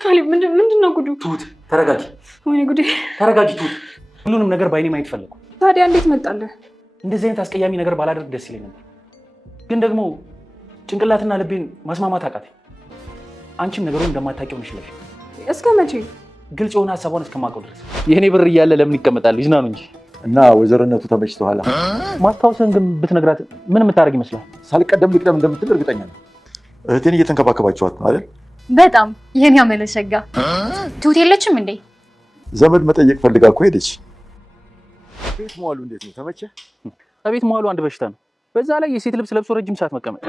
ካሌብ ምንድነው ጉዱ? ትሁት ተረጋጊ። ወይኔ ጉዴ! ተረጋጊ ትሁት። ሁሉንም ነገር ባይኔ ማየት ፈለኩ። ታዲያ እንዴት መጣልህ? እንደዚህ አይነት አስቀያሚ ነገር ባላደርግ ደስ ይለኝ ነበር፣ ግን ደግሞ ጭንቅላትና ልቤን ማስማማት አቃተኝ። አንቺም ነገሩን እንደማታውቂው ነሽ። እስከ መቼ? ግልጽ የሆነ ሀሳቧን እስከማውቀው ድረስ። የኔ ብር እያለ ለምን ይቀመጣሉ? ይዝናኑ እንጂ። እና ወይዘሮነቱ ተመችቶሃል? ማስታወስህን ግን ብትነግራት ምን የምታደርግ ይመስላል? ሳልቀደም ልቅደም እንደምትል እርግጠኛ ነኝ። እህቴን እየተንከባከባችኋት ነው አይደል? በጣም የኔ አመለሸጋ። ትሁት የለችም እንዴ? ዘመድ መጠየቅ ፈልጋ እኮ ሄደች። ቤት መዋሉ እንዴት ነው? ተመቸ? ቤት መዋሉ አንድ በሽታ ነው። በዛ ላይ የሴት ልብስ ለብሶ ረጅም ሰዓት መቀመጥ።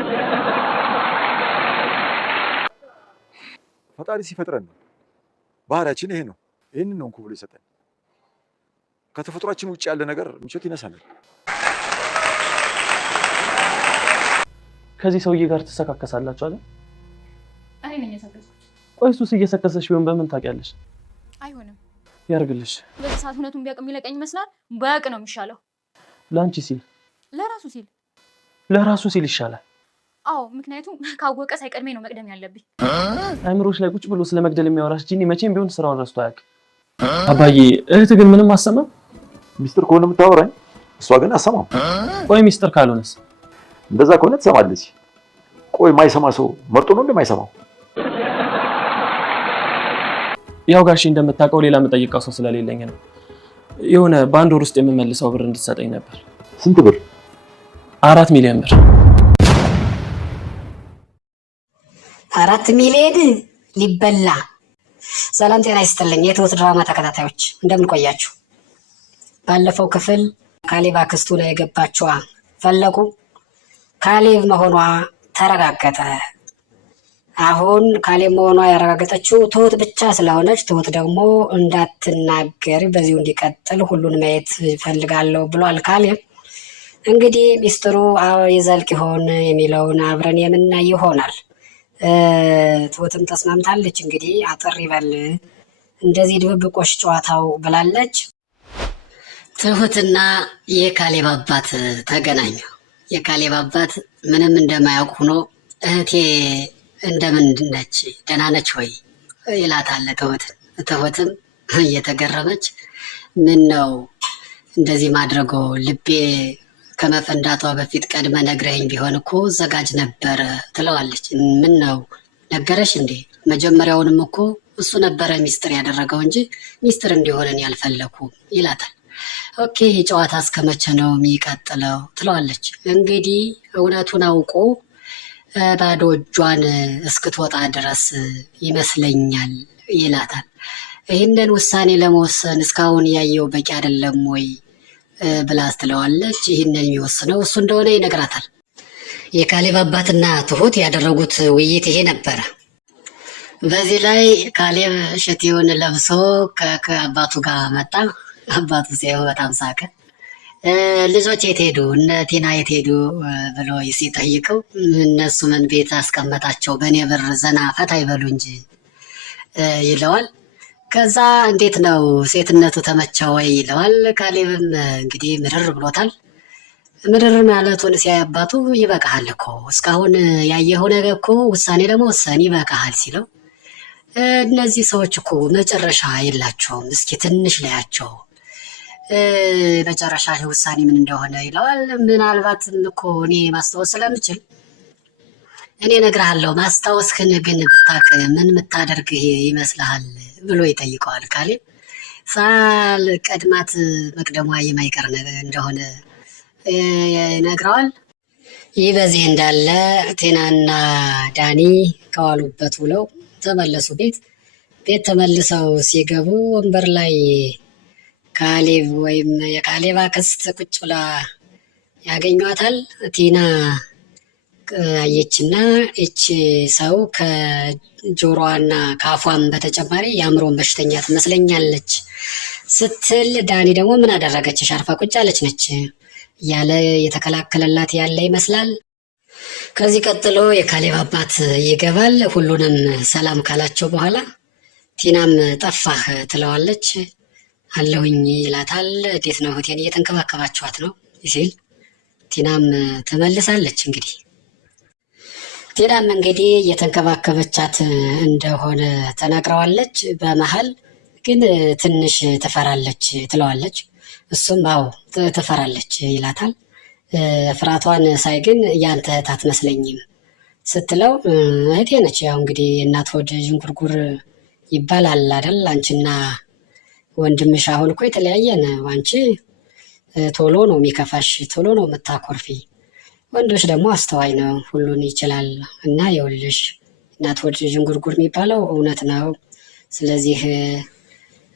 ፈጣሪ ሲፈጥረን ነው ባህሪያችን ይሄ ነው። ይህንን ነው እንኩ ብሎ ይሰጠን። ከተፈጥሯችን ውጭ ያለ ነገር ምቾት ይነሳናል። ከዚህ ሰውዬ ጋር ትሰካከሳላችሁ አይደል? እኔ ነኝ የሰከስኩት። ቆይ እሱስ እየሰከሰሽ ቢሆን በምን ታውቂያለሽ? አይሆንም። ያርግልሽ። በዚህ ሰዓት እውነቱን ቢያውቅ የሚለቀኝ ይመስላል። ባያውቅ ነው የሚሻለው። ለአንቺ ሲል ለራሱ ሲል ይሻላል። አዎ፣ ምክንያቱም ካወቀ ሳይቀድመኝ ነው መቅደም ያለብኝ። አይምሮሽ ላይ ቁጭ ብሎ ስለመግደል የሚያወራሽ ጂኒ መቼም ቢሆን ስራውን ረስቶ አያውቅም። አባዬ፣ እህት ግን ምንም አሰማም? ሚስጥር ከሆነ የምታወራኝ፣ እሷ ግን አሰማም። ቆይ ሚስጥር ካልሆነስ? እንደዛ ከሆነ ትሰማለች። ቆይ ማይሰማ ሰው መርጦ ነው እንደማይሰማው? ያው ጋሼ እንደምታውቀው ሌላ የምጠይቀው ሰው ስለሌለኝ ነው። የሆነ በአንድ ወር ውስጥ የምመልሰው ብር እንድትሰጠኝ ነበር። ስንት ብር? 4 ሚሊዮን ብር። 4 ሚሊዮን ሊበላ። ሰላም ጤና ይስጥልኝ የትሁት ድራማ ተከታታዮች እንደምን ቆያችሁ? ባለፈው ክፍል ካሌብ አክስቱ ላይ የገባችዋ ፈለቁ ካሌብ መሆኗ ተረጋገጠ። አሁን ካሌብ መሆኗ ያረጋገጠችው ትሁት ብቻ ስለሆነች ትሁት ደግሞ እንዳትናገር በዚሁ እንዲቀጥል ሁሉን ማየት ፈልጋለሁ ብሏል ካሌብ። እንግዲህ ሚስጥሩ ይዘልቅ ይሆን የሚለውን አብረን የምናይ ይሆናል። ትሁትም ተስማምታለች። እንግዲህ አጥር ይበል እንደዚህ ድብብቆሽ ጨዋታው ብላለች። ትሁትና የካሌብ አባት ተገናኙ። የካሌብ አባት ምንም እንደማያውቅ ሆኖ እህቴ እንደምን ነች ደህና ነች ወይ ይላታል ትሁትን። ትሁትም እየተገረመች ምን ነው እንደዚህ ማድረጎ ልቤ ከመፈንዳቷ በፊት ቀድመ ነግረኝ ቢሆን እኮ ዘጋጅ ነበረ ትለዋለች። ምን ነው ነገረሽ እንዴ? መጀመሪያውንም እኮ እሱ ነበረ ሚስጥር ያደረገው እንጂ ሚስጥር እንዲሆነን ያልፈለኩም ይላታል። ኦኬ ጨዋታ እስከመቼ ነው የሚቀጥለው ትለዋለች። እንግዲህ እውነቱን አውቆ ባዶ እጇን እስክትወጣ ድረስ ይመስለኛል ይላታል። ይህንን ውሳኔ ለመወሰን እስካሁን ያየው በቂ አይደለም ወይ ብላ ትለዋለች። ይህንን የሚወስነው እሱ እንደሆነ ይነግራታል። የካሌብ አባትና ትሁት ያደረጉት ውይይት ይሄ ነበረ። በዚህ ላይ ካሌብ ሸቲውን ለብሶ ከአባቱ ጋር መጣ። አባቱ ሲያየው በጣም ሳቀ። ልጆች የት ሄዱ እነ ቲና የት ሄዱ ብሎ ሲጠይቀው እነሱ ምን ቤት አስቀመጣቸው በእኔ ብር ዘና ፈታ ይበሉ እንጂ ይለዋል። ከዛ እንዴት ነው ሴትነቱ ተመቸው ወይ ይለዋል። ካሌብም እንግዲህ ምርር ብሎታል። ምርር ማለቱን ሲያይ አባቱ ይበቃሃል እኮ እስካሁን ያየኸው ነገር እኮ ውሳኔ ለመወሰን ይበቃሃል ሲለው እነዚህ ሰዎች እኮ መጨረሻ የላቸውም፣ እስኪ ትንሽ ላያቸው መጨረሻ ውሳኔ ምን እንደሆነ ይለዋል። ምናልባትም እኮ እኔ ማስታወስ ስለምችል እኔ እነግርሃለሁ፣ ማስታወስህን ግን ብታውቅ ምን የምታደርግ ይመስልሃል ብሎ ይጠይቀዋል። ካሌብ ሳል ቀድማት መቅደሟ የማይቀር እንደሆነ ይነግረዋል። ይህ በዚህ እንዳለ ቴናና ዳኒ ከዋሉበት ውለው ተመለሱ። ቤት ተመልሰው ሲገቡ ወንበር ላይ ካሌብ ወይም የካሌብ አክስት ቁጭ ብላ ያገኟታል። ቲና አየችና እች ሰው ከጆሮዋና ከአፏም በተጨማሪ የአእምሮን በሽተኛ ትመስለኛለች ስትል ዳኒ ደግሞ ምን አደረገች ሻርፋ ቁጭ አለች ነች ያለ የተከላከለላት ያለ ይመስላል። ከዚህ ቀጥሎ የካሌብ አባት ይገባል። ሁሉንም ሰላም ካላቸው በኋላ ቲናም ጠፋህ ትለዋለች። አለሁኝ ይላታል። እንዴት ነው እህቴን እየተንከባከባችኋት ነው ሲል ቲናም ትመልሳለች። እንግዲህ ቲናም እንግዲህ እየተንከባከበቻት እንደሆነ ተናግረዋለች። በመሀል ግን ትንሽ ትፈራለች ትለዋለች። እሱም አዎ ትፈራለች ይላታል። ፍርሃቷን ሳይ ግን ያንተ እህት አትመስለኝም ስትለው እህቴ ነች። ያው እንግዲህ እናት ሆድ ዥንጉርጉር ይባላል አይደል? አንቺና ወንድምሽ አሁን እኮ የተለያየ ነው። አንቺ ቶሎ ነው የሚከፋሽ፣ ቶሎ ነው የምታኮርፊ። ወንዶች ደግሞ አስተዋይ ነው፣ ሁሉን ይችላል። እና የውልሽ እናት ሆድ ዥንጉርጉር የሚባለው እውነት ነው። ስለዚህ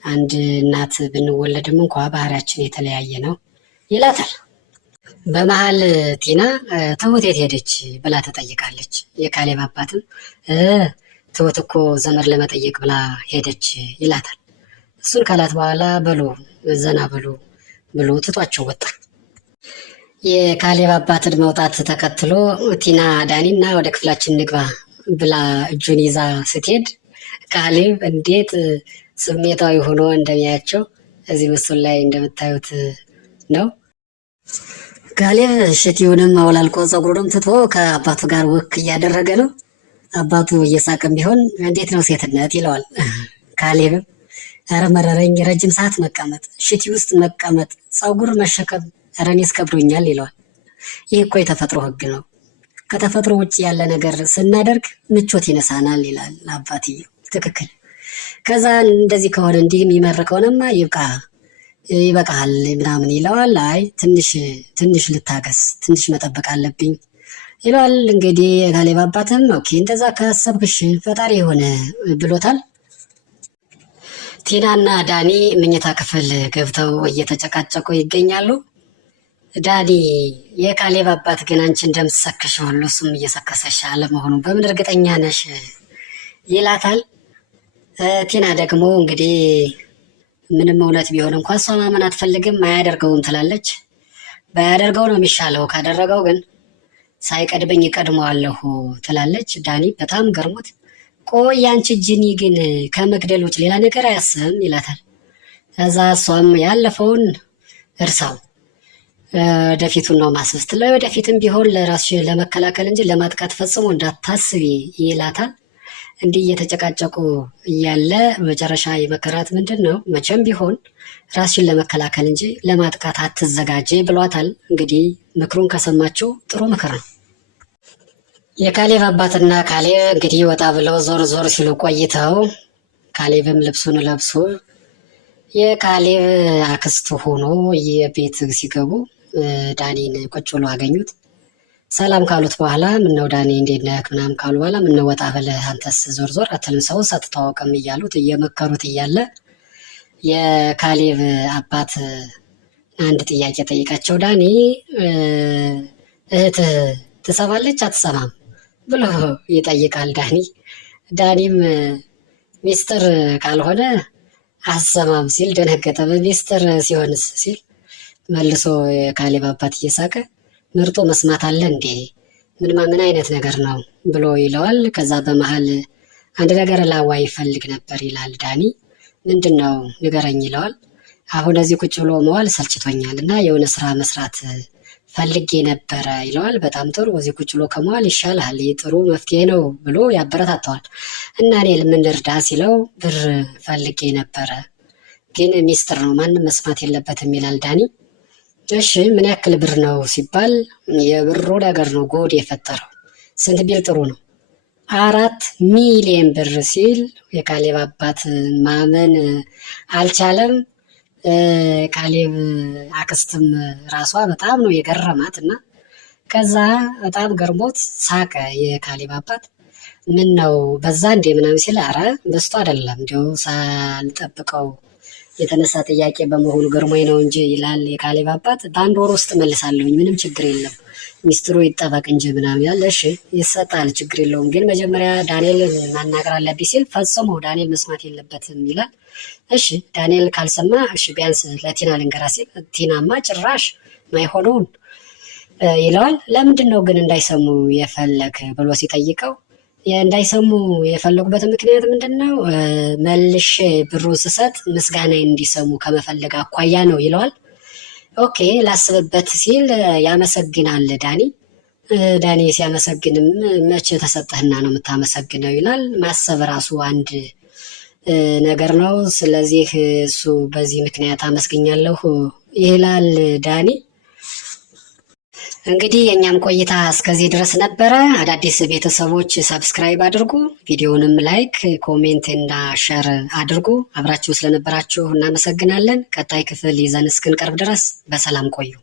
አንድ እናት ብንወለድም እንኳ ባህሪያችን የተለያየ ነው ይላታል። በመሀል ቲና ትሁት የት ሄደች ብላ ትጠይቃለች። የካሌብ አባትም ትሁት እኮ ዘመድ ለመጠየቅ ብላ ሄደች ይላታል። እሱን ካላት በኋላ በሉ ዘና በሉ ብሎ ትቷቸው ወጣ። የካሌብ አባትን መውጣት ተከትሎ ቲና ዳኒና ወደ ክፍላችን ንግባ ብላ እጁን ይዛ ስትሄድ ካሌብ እንዴት ስሜታዊ ሆኖ እንደሚያያቸው እዚህ ምስሉ ላይ እንደምታዩት ነው። ካሌብ ሽቲውንም አውላልቆ ፀጉሩንም ትቶ ከአባቱ ጋር ወክ እያደረገ ነው። አባቱ እየሳቅም ቢሆን እንዴት ነው ሴትነት ይለዋል። ካሌብም ኧረ መረረኝ፣ ረጅም ሰዓት መቀመጥ፣ ሽቲ ውስጥ መቀመጥ፣ ፀጉር መሸከም ኧረ እኔስ ከብዶኛል ይለዋል። ይህ እኮ የተፈጥሮ ሕግ ነው። ከተፈጥሮ ውጭ ያለ ነገር ስናደርግ ምቾት ይነሳናል ይላል አባትየው። ትክክል። ከዛ እንደዚህ ከሆነ እንዲህ የሚመር ከሆነማ ይበቃሃል ምናምን ይለዋል። አይ ትንሽ ልታገስ፣ ትንሽ መጠበቅ አለብኝ ይለዋል። እንግዲህ የካሌብ አባትም ኦኬ እንደዛ ካሰብክሽ ፈጣሪ የሆነ ብሎታል። ቲናና ዳኒ መኝታ ክፍል ገብተው እየተጨቃጨቁ ይገኛሉ። ዳኒ የካሌብ አባት ግን አንቺ እንደምትሰክሽ ሁሉ እሱም እየሰከሰሽ አለመሆኑ በምን እርግጠኛ ነሽ ይላታል። ቲና ደግሞ እንግዲህ ምንም እውነት ቢሆን እንኳን እሷ ማመን አትፈልግም፣ አያደርገውም ትላለች። ባያደርገው ነው የሚሻለው፣ ካደረገው ግን ሳይቀድበኝ እቀድመዋለሁ ትላለች። ዳኒ በጣም ገርሞት ቆይ ያንቺ ጅኒ ግን ከመግደል ውጭ ሌላ ነገር አያስብም ይላታል። ከዛ እሷም ያለፈውን እርሳው ወደፊቱን ነው ማስበስት ወደፊትም ቢሆን ለራስሽ ለመከላከል እንጂ ለማጥቃት ፈጽሞ እንዳታስቢ ይላታል። እንዲህ እየተጨቃጨቁ እያለ መጨረሻ የመከራት ምንድን ነው መቼም ቢሆን ራስሽን ለመከላከል እንጂ ለማጥቃት አትዘጋጄ ብሏታል። እንግዲህ ምክሩን ከሰማችው ጥሩ ምክር ነው። የካሌብ አባትና ካሌብ እንግዲህ ወጣ ብለው ዞር ዞር ሲሉ ቆይተው ካሌብም ልብሱን ለብሶ የካሌብ አክስት ሆኖ የቤት ሲገቡ ዳኒን ቁጭ ብሎ አገኙት። ሰላም ካሉት በኋላ ምነው ዳኒ እንዴት ነህ ምናምን ካሉ በኋላ ምነው ወጣ ብለህ አንተስ ዞር ዞር አትልም ሰውን ሳትተዋወቅም እያሉት እየመከሩት እያለ የካሌብ አባት አንድ ጥያቄ ጠይቃቸው። ዳኒ እህት ትሰማለች አትሰማም ብሎ ይጠይቃል ዳኒ። ዳኒም ሚስጥር ካልሆነ አትሰማም ሲል ደነገጠ። ሚስጥር ሲሆንስ ሲል መልሶ የካሌብ አባት እየሳቀ መርጦ መስማት አለ እንዴ ምን አይነት ነገር ነው ብሎ ይለዋል። ከዛ በመሃል አንድ ነገር ላዋ ይፈልግ ነበር ይላል ዳኒ። ምንድን ነው ንገረኝ ይለዋል። አሁን እዚህ ቁጭ ብሎ መዋል ሰልችቶኛል እና የሆነ ስራ መስራት ፈልጌ ነበረ ይለዋል። በጣም ጥሩ፣ እዚህ ቁጭ ብሎ ከመዋል ይሻላል፣ ጥሩ መፍትሄ ነው ብሎ ያበረታተዋል። እና እኔ ምን ልርዳ ሲለው ብር ፈልጌ ነበረ ግን ሚስጥር ነው ማንም መስማት የለበትም ይላል ዳኒ። እሺ ምን ያክል ብር ነው ሲባል የብሩ ነገር ነው ጎድ የፈጠረው። ስንት ቢል ጥሩ ነው? 4 ሚሊዮን ብር ሲል የካሌብ አባት ማመን አልቻለም። ካሌብ አክስትም ራሷ በጣም ነው የገረማት እና ከዛ በጣም ገርሞት ሳቀ የካሌብ አባት። ምን ነው በዛ እንዴ ምናምን ሲል አረ በስቶ አይደለም እንዲያው ሳልጠብቀው የተነሳ ጥያቄ በመሆኑ ገርሞኝ ነው እንጂ ይላል የካሌብ አባት። በአንድ ወር ውስጥ መልሳለሁኝ ምንም ችግር የለም ሚስጥሩ ይጠበቅ እንጂ ምናምን ያለ እሺ ይሰጣል ችግር የለውም ግን መጀመሪያ ዳንኤል ማናገር አለብኝ ሲል ፈጽሞ ዳንኤል መስማት የለበትም ይላል። እሺ ዳንኤል ካልሰማ እሺ ቢያንስ ለቲና ልንገራ ሲል ቲናማ ጭራሽ ማይሆነውን ይለዋል። ለምንድን ነው ግን እንዳይሰሙ የፈለግ ብሎ ሲጠይቀው እንዳይሰሙ የፈለጉበት ምክንያት ምንድን ነው? መልሼ ብሩን ስሰጥ ምስጋናዬን እንዲሰሙ ከመፈለግ አኳያ ነው ይለዋል። ኦኬ ላስብበት ሲል ያመሰግናል ዳኒ። ዳኒ ሲያመሰግንም መቼ ተሰጠህና ነው የምታመሰግነው ይላል። ማሰብ ራሱ አንድ ነገር ነው። ስለዚህ እሱ በዚህ ምክንያት አመስግኛለሁ ይላል ዳኒ። እንግዲህ የእኛም ቆይታ እስከዚህ ድረስ ነበረ። አዳዲስ ቤተሰቦች ሰብስክራይብ አድርጉ፣ ቪዲዮንም ላይክ፣ ኮሜንት እና ሸር አድርጉ። አብራችሁ ስለነበራችሁ እናመሰግናለን። ቀጣይ ክፍል ይዘን እስክንቀርብ ድረስ በሰላም ቆዩ።